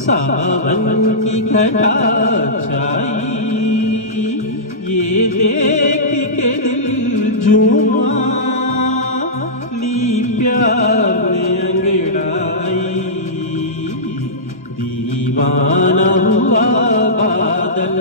सावन की घटा छाई, ये देख के दिल झूमा, ली प्यार ने अंगड़ाई, दीवाना हुआ बादल।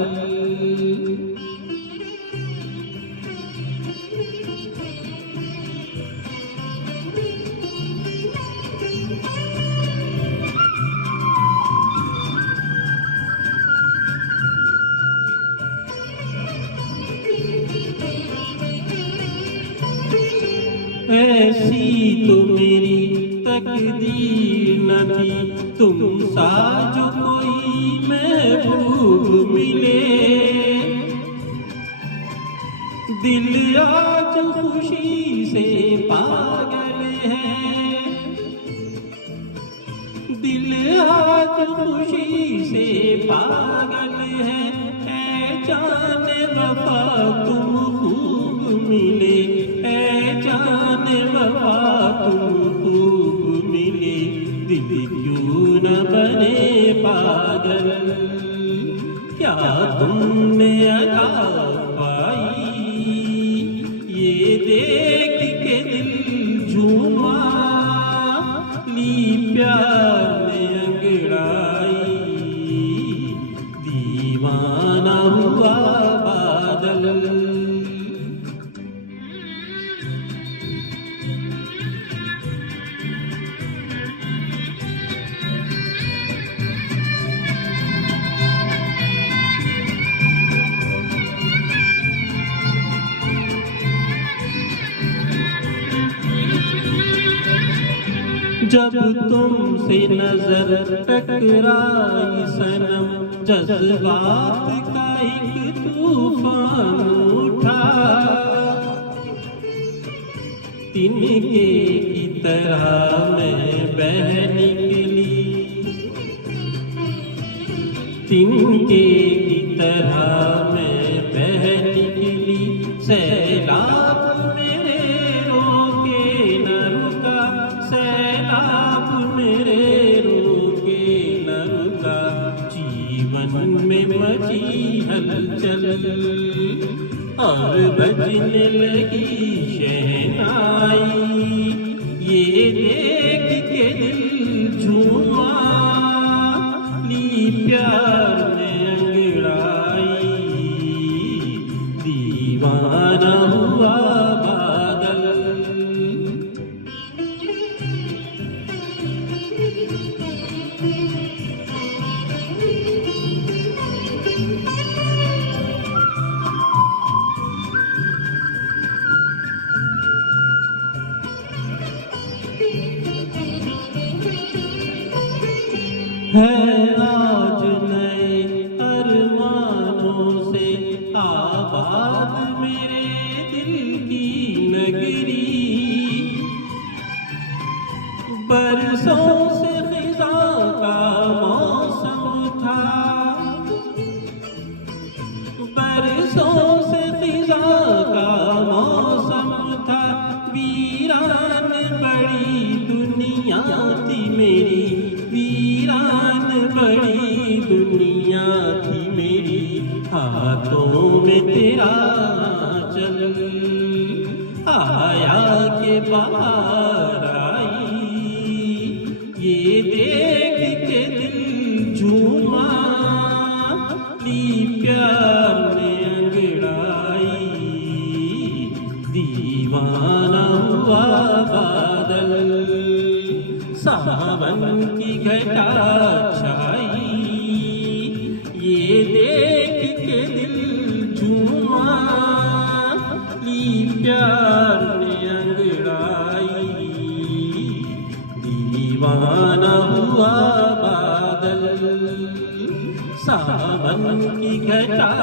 ऐसी तो मेरी तकदीर न थी, तुम सा जो कोई महबूब मिले। दिल आज खुशी से पागल है, दिल आज खुशी से पागल है। ऐ जाने वफा तुम खूब मिले, ऐ जाने वफा तुम खूब मिले। दिल क्यों न बने पागल, क्या तुमने अदा पाई, ये देख के दिल झूमा, ली प्यार ने अंगड़ाई, दीवाना हुआ बादल। जब तुमसे नजर टकराई सनम, जज्बात का एक तूफान उठा। तिनके की तरह मैं बह निकली, तिनके की तरह मैं बह निकली। सैलाब मेरे रोके न रुका, सैलाब मेरे रोके न रुका। जीवन में मची हलचल और बजने लगी शहनाई, ये देख के दिल झूमा, ली प्यार ने अंगड़ाई, दीवाना हुआ बादल। है आज नए अरमानों से आबाद मेरे दिल की नगरी। बरसों से खिज़ां का मौसम था, बरसों से खिज़ां का मौसम था। वीरान बड़ी दुनिया थी मेरी, वीरान बड़ी दुनिया थी मेरी। हाथों में तेरा चल आया के बाहर आई, ये देख के दिल झूमा, ली प्यार ने अंगड़ाई, दीवाना हुआ बादल। सावन की घटा छाई, ये देख के दिल झूमा, ली प्यार ने अंगड़ाई, दीवाना हुआ बादल। सावन की घटा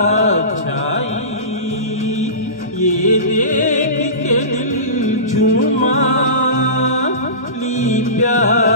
छाई, ये देख के दिल झूमा, ली प्यार